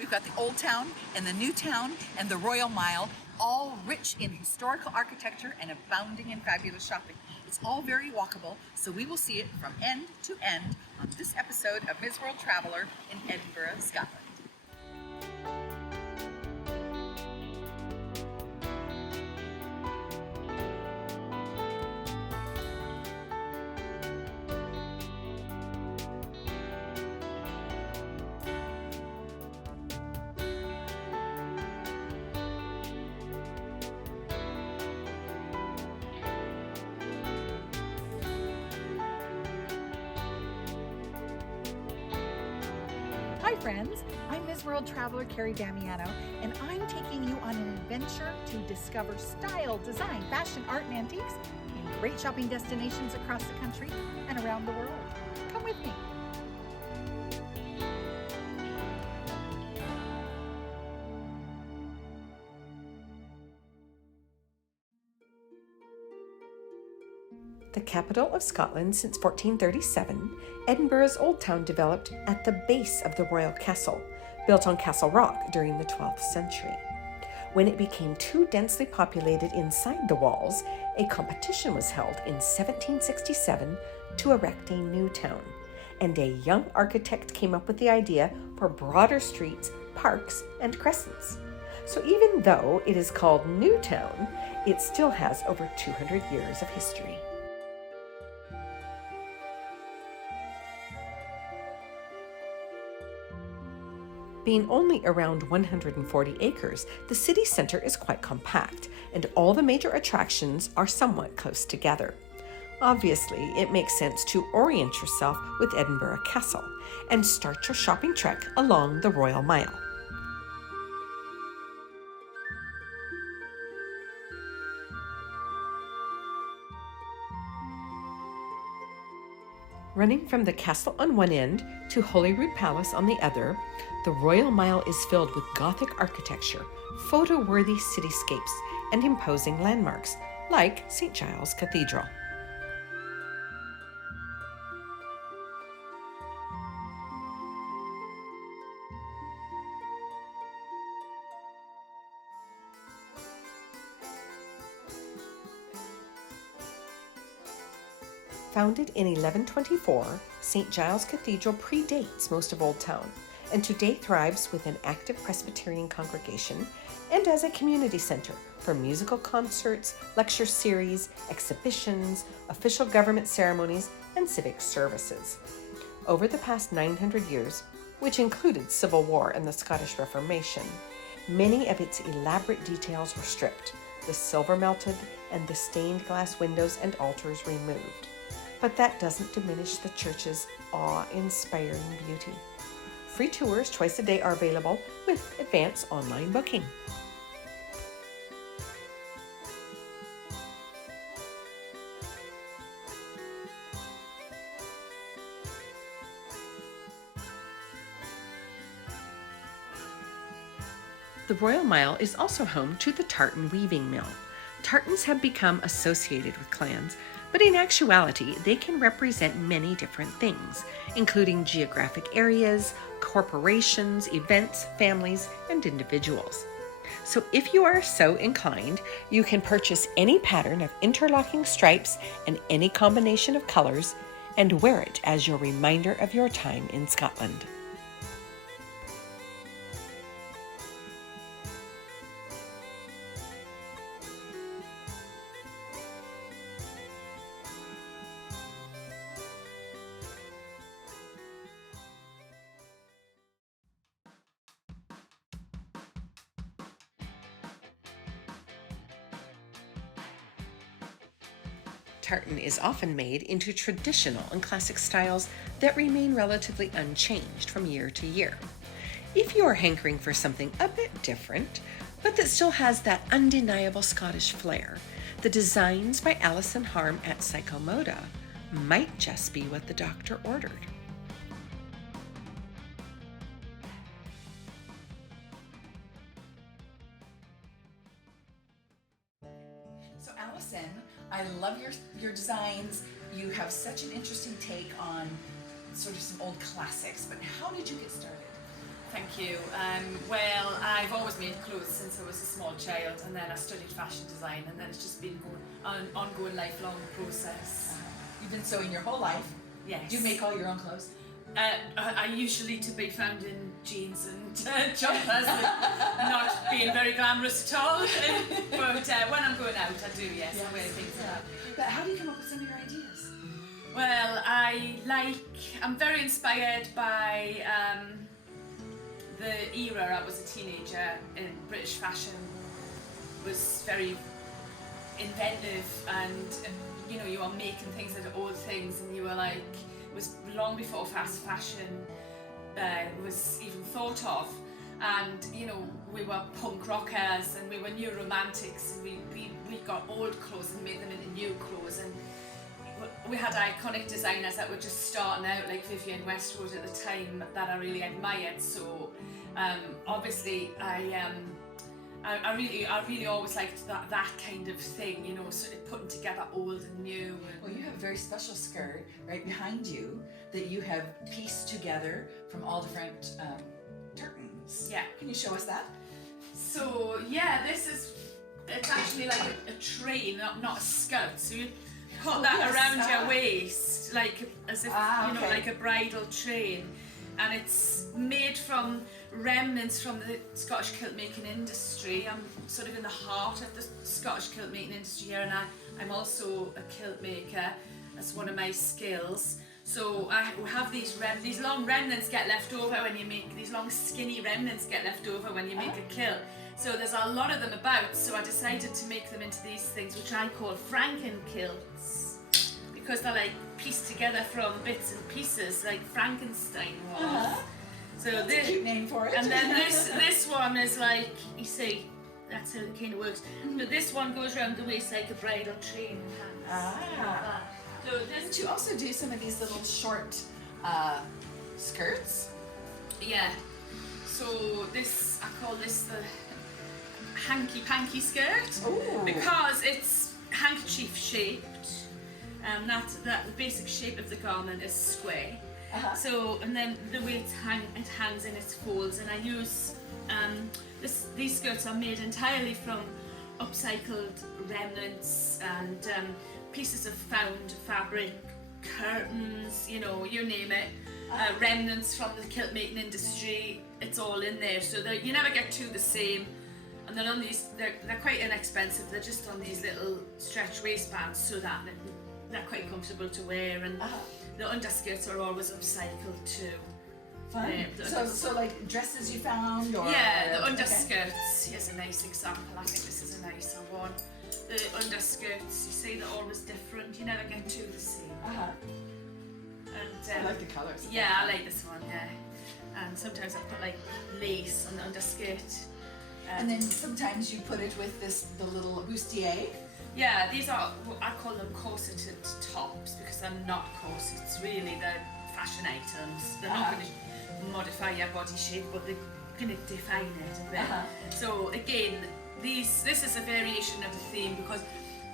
We've got the Old Town and the New Town and the Royal Mile, all rich in historical architecture and abounding in fabulous shopping. It's all very walkable, so we will see it from end to end on this episode of Ms. World Traveler in Edinburgh, Scotland. Hi friends, I'm Ms. World Traveler Kerry Damiano, and I'm taking you on an adventure to discover style, design, fashion, art, and antiques in great shopping destinations across the country and around the world. Come with me. The capital of Scotland since 1437, Edinburgh's Old Town developed at the base of the Royal Castle, built on Castle Rock during the 12th century. When it became too densely populated inside the walls, a competition was held in 1767 to erect a new town, and a young architect came up with the idea for broader streets, parks, and crescents. So even though it is called New Town, it still has over 200 years of history. Being only around 140 acres, the city center is quite compact, and all the major attractions are somewhat close together. Obviously, it makes sense to orient yourself with Edinburgh Castle and start your shopping trek along the Royal Mile. Running from the castle on one end to Holyrood Palace on the other, the Royal Mile is filled with Gothic architecture, photo-worthy cityscapes, and imposing landmarks, like St. Giles Cathedral. Founded in 1124, St. Giles Cathedral predates most of Old Town, and today thrives with an active Presbyterian congregation and as a community center for musical concerts, lecture series, exhibitions, official government ceremonies, and civic services. Over the past 900 years, which included Civil War and the Scottish Reformation, many of its elaborate details were stripped, the silver melted, and the stained glass windows and altars removed. But that doesn't diminish the church's awe-inspiring beauty. Free tours twice a day are available with advance online booking. The Royal Mile is also home to the tartan weaving mill. Tartans have become associated with clans, but in actuality, they can represent many different things, including geographic areas, corporations, events, families, and individuals. So if you are so inclined, you can purchase any pattern of interlocking stripes and any combination of colors and wear it as your reminder of your time in Scotland. Tartan is often made into traditional and classic styles that remain relatively unchanged from year to year. If you are hankering for something a bit different, but that still has that undeniable Scottish flair, the designs by Alison at Psychomoda might just be what the doctor ordered. So Alison, I love your designs. You have such an interesting take on sort of some old classics, but how did you get started? Thank you. Well, I've always made clothes since I was a small child, and then I studied fashion design, and then it's just been an ongoing, lifelong process. You've been sewing your whole life. Yes. Do you make all your own clothes? I usually to be found in jeans and jumpers, not being very glamorous at all. But when I'm going out, I do, yes, I wear things like that. But how do you come up with some of your ideas? Well, I'm very inspired by the era I was a teenager in. British fashion was very inventive, and you were making things out of old things, and you were like, it was long before fast fashion was even thought of, and we were punk rockers and we were new romantics, and we got old clothes and made them into new clothes, and we had iconic designers that were just starting out, like Vivienne Westwood at the time, that I really admired. So obviously I really always liked that kind of thing, sort of putting together old and new. Well, you have a very special skirt right behind you that you have pieced together from all different tartans. Yeah. Can you show us that? So yeah, it's actually like a train, not a skirt. So you put that around your waist, like as if like a bridal train, and it's made from remnants from the Scottish kilt making industry. I'm sort of in the heart of the Scottish kilt making industry here, and I'm also a kilt maker. That's one of my skills. So we have these long remnants get left over when you make these long skinny remnants get left over when you make a kilt. So there's a lot of them about. So I decided to make them into these things, which I call Franken kilts, because they're like pieced together from bits and pieces, like Frankenstein was. So that's a cute name for it. And then this one is like, you see, that's how it kind of works. But this one goes around the waist like a bridal train and hangs. So But you also do some of these little short skirts. Yeah. So I call this the hanky panky skirt. Ooh. Because it's handkerchief shaped. That the basic shape of the garment is square. So, and then the way it hangs in its folds, and I use these skirts are made entirely from upcycled remnants and pieces of found fabric, curtains, you name it, remnants from the kilt making industry. It's all in there, so you never get two the same. And then on these, they're quite inexpensive. They're just on these little stretch waistbands, so that they're quite comfortable to wear, and the underskirts are always upcycled too. Fun. So like dresses you found, or yeah, the underskirts. Here's a nice example. I think this is a nicer one. The underskirts, you see, they're always different. You never get two the same. And I like the colours. Yeah, I like this one. Yeah, and sometimes I put like lace on the underskirt. And then sometimes you put it with the little bustier. Yeah, these are, I call them corseted tops, because they're not corsets really, they're fashion items. They're not going to modify your body shape, but they're going to define it a bit. So again, this is a variation of the theme, because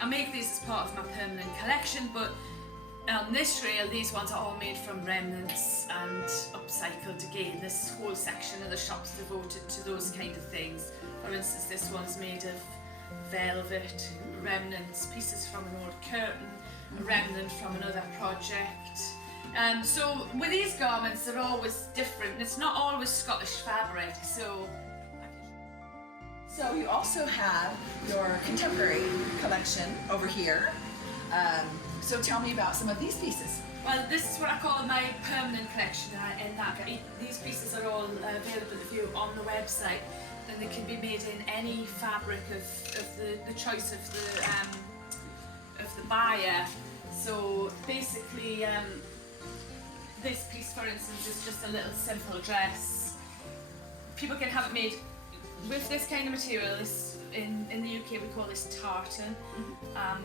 I make these as part of my permanent collection, but on this rail, these ones are all made from remnants and upcycled again. This whole section of the shop's devoted to those kind of things. For instance, this one's made of velvet, remnants, pieces from an old curtain, a remnant from another project. So with these garments, they're always different. It's not always Scottish fabric. So you also have your contemporary collection over here. So tell me about some of these pieces. Well, this is what I call my permanent collection, in that these pieces are all available to view on the website, and they can be made in any fabric of the choice of the buyer. So basically, this piece, for instance, is just a little simple dress. People can have it made with this kind of material. In the UK we call this tartan,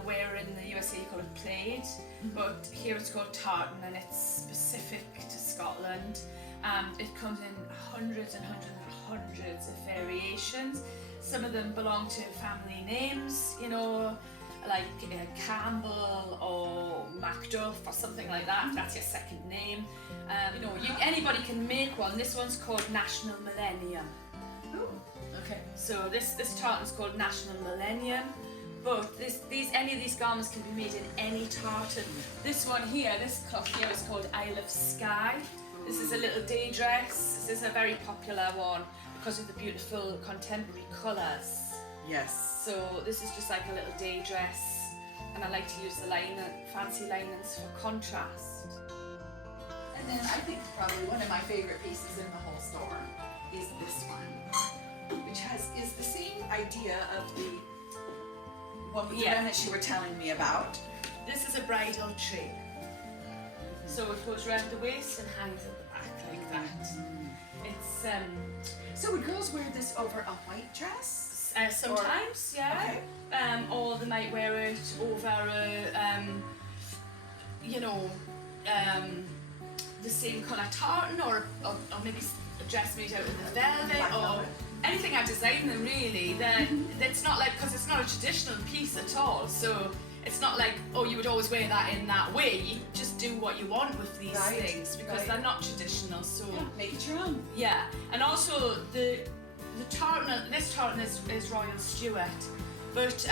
where in the USA you call it plaid, but here it's called tartan, and it's specific to Scotland. It comes in hundreds and hundreds and hundreds of variations. Some of them belong to family names, like Campbell or Macduff or something like that. That's your second name. You know, anybody can make one. This one's called National Millennium. Ooh. Okay, so this tartan's called National Millennium, but any of these garments can be made in any tartan. This one here, this cloth here is called Isle of Skye. This is a little day dress. This is a very popular one because of the beautiful contemporary colours. Yes. So this is just like a little day dress, and I like to use the fancy linens for contrast. And then I think probably one of my favorite pieces in the whole store is this one, which is the same idea of the one with the remnants you were telling me about. This is a bridal tray. So it goes around the waist and hangs at the back like that. It's So would girls wear this over a white dress? sometimes, yeah. Okay. Or they might wear it over the same colour tartan, or maybe a dress made out of the velvet, or anything I design them really. It's not like, because it's not a traditional piece at all, so it's not like, oh, you would always wear that in that way. You just do what you want with these things, because they're not traditional. So make it your own. Yeah, and also the tartan. This tartan is Royal Stuart, but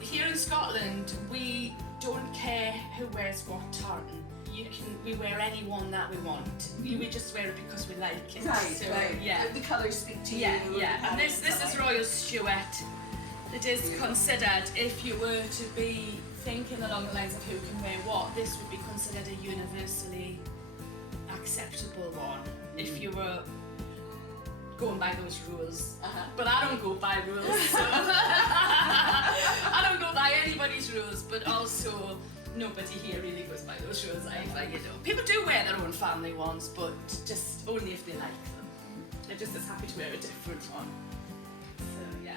here in Scotland we don't care who wears what tartan. We wear any one that we want. We just wear it because we like it. Right, so, right. Yeah. The colours speak to you. Yeah. And this is Royal Stuart. It is considered, if you were to be thinking along the lines of who can wear what, this would be considered a universally acceptable one if you were going by those rules. But I don't go by rules, so I don't go by anybody's rules, but also nobody here really goes by those rules either, you know. People do wear their own family ones, but just only if they like them. They're just as happy to wear a different one. So yeah.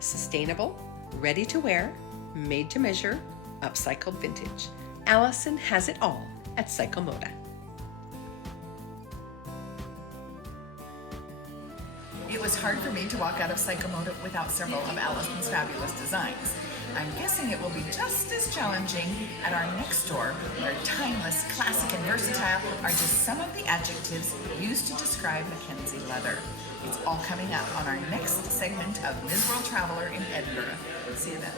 Sustainable, ready to wear, made to measure, upcycled vintage. Alison has it all at Psychomoda. It was hard for me to walk out of Psychomoda without several of Alison's fabulous designs. I'm guessing it will be just as challenging at our next store, where timeless, classic, and versatile are just some of the adjectives used to describe Mackenzie leather. It's all coming up on our next segment of Ms. World Traveler in Edinburgh. See you then.